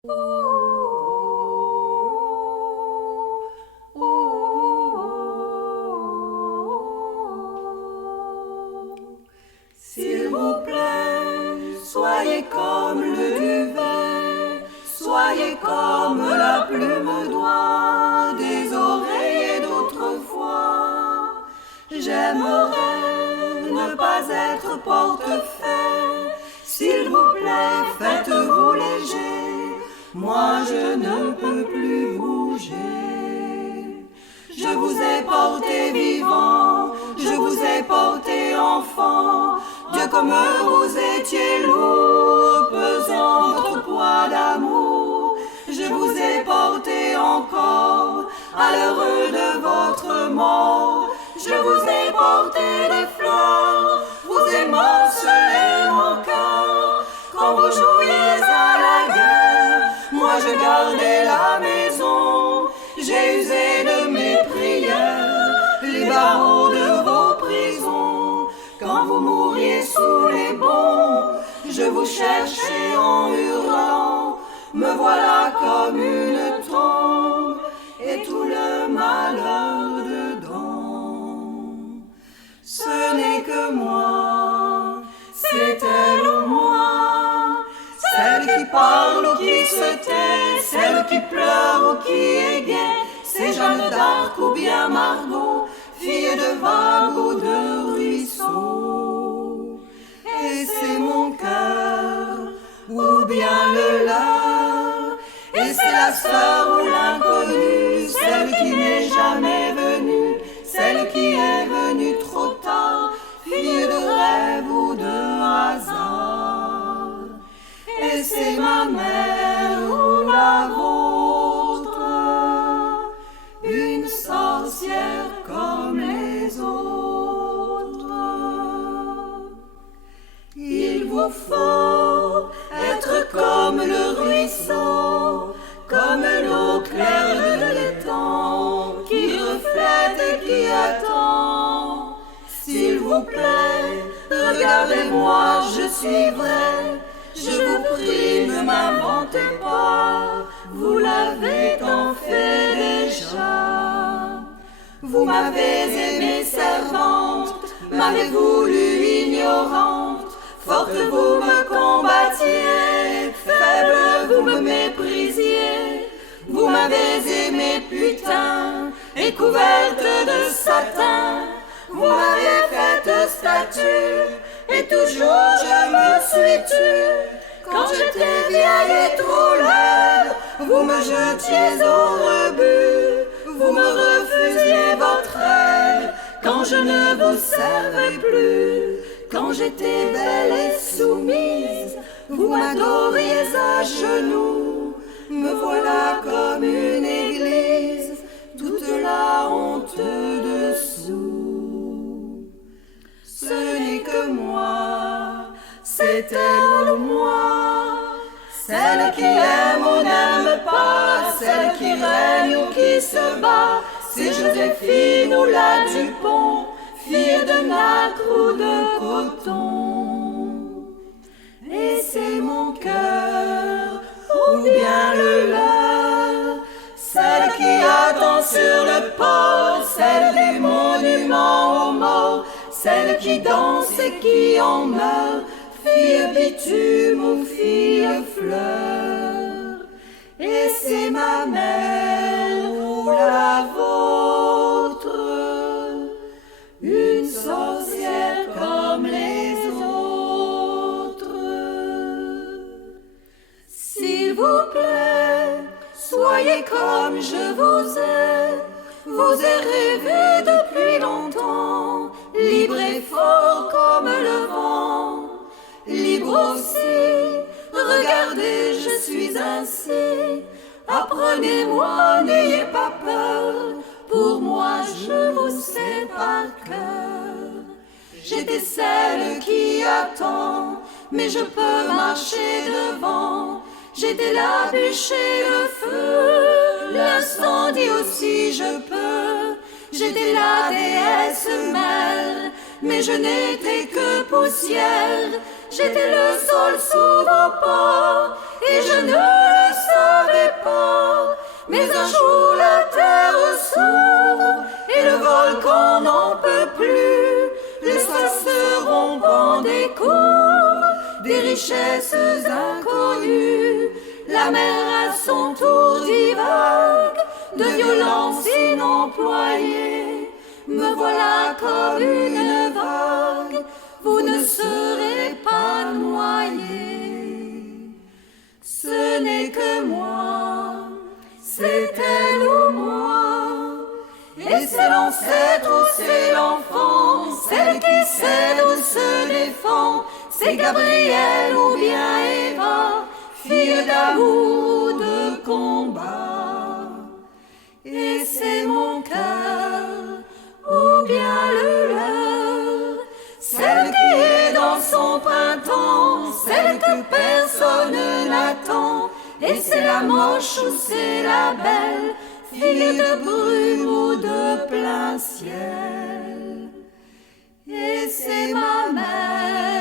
S'il vous plaît, soyez comme le duvet, soyez comme la plume d'oie des oreillers d'autrefois. J'aimerais ne pas être portefaix, s'il vous plaît, faites-vous léger, moi je ne peux plus bouger. Je vous ai porté vivant, je vous ai porté enfant, Dieu comme vous étiez lourd, pesant votre poids d'amour. Je vous ai porté encore, à l'heure de votre mort. Je vous ai porté des fleurs, vous émancelez mon cœur. Quand vous jouiez à la guerre, moi je gardais la maison. J'ai usé de mes prières, les barreaux de vos prisons. Quand vous mouriez sous les bombes, je vous cherchais en hurlant. Me voilà comme une tombe, et tout le malheur dedans. Ce n'est que moi, c'est elle ou moi, celle qui parle ou qui se tait, celle qui pleure ou qui est gaie. C'est Jeanne d'Arc ou bien Margot, fille de vague ou de ruisseau. Et c'est mon cœur, ou bien le leur, et c'est la sœur ou l'inconnue, celle qui n'est jamais venue, celle qui est venue trop tard, fille de rêve ou de hasard. Et c'est ma mère ou la vôtre, une sorcière comme les autres. Il vous faut être comme le ruisseau, comme l'eau claire de l'étang, qui reflète et qui attend. S'il vous plaît, regardez-moi, je suis vrai. Je vous prie, ne m'inventez pas, vous l'avez tant fait déjà. Vous m'avez aimée servante, m'avez voulu ignorante, forte vous me combattiez, faible vous me méprisiez. Vous m'avez aimée putain, et couverte de satin, vous m'avez faite statue, et toujours je me suis tue. Quand j'étais vieille et trop laide, vous me jetiez au rebut, vous me refusiez votre aide. Quand je ne vous servais plus, quand j'étais belle et soumise, vous m'adoriez à genoux. Me voilà comme une église, toute la honte dessous. Ce n'est que moi, c'est elle ou moi, celle qui aime ou n'aime pas, celle qui règne ou qui se bat. C'est Joséphine ou la Dupont, fille de nacre ou de coton. Et c'est mon cœur, ou bien le leur, celle qui attend sur le port, celle du monument aux morts, celle qui danse et qui en meurt, fille bitume ou fille fleur. Et c'est ma mère ou la vôtre, une sorcière comme les autres. S'il vous plaît, soyez comme je vous ai rêvé depuis longtemps, libre et fort comme le vent, libre aussi, regardez, je suis ainsi, apprenez-moi, n'ayez pas peur, pour moi je vous sais par cœur. J'étais celle qui attend, mais je peux marcher devant. J'étais la bûche et le feu, l'incendie aussi je peux. J'étais la déesse mère, mais je n'étais que poussière. J'étais le sol sous vos pas, et je ne le savais voilà comme une vague, vous ne serez pas noyé. Ce n'est que moi, c'est elle ou moi, et c'est l'ancêtre ou c'est l'enfant, celle qui cède ou se défend, c'est Gabriel ou bien Eva, fille d'amour ou de combat. Et c'est mon cœur ou bien le leur, celle qui est dans son printemps, celle que personne n'attend. Et c'est la moche ou c'est la belle, fille de brume ou de plein ciel. Et c'est ma mère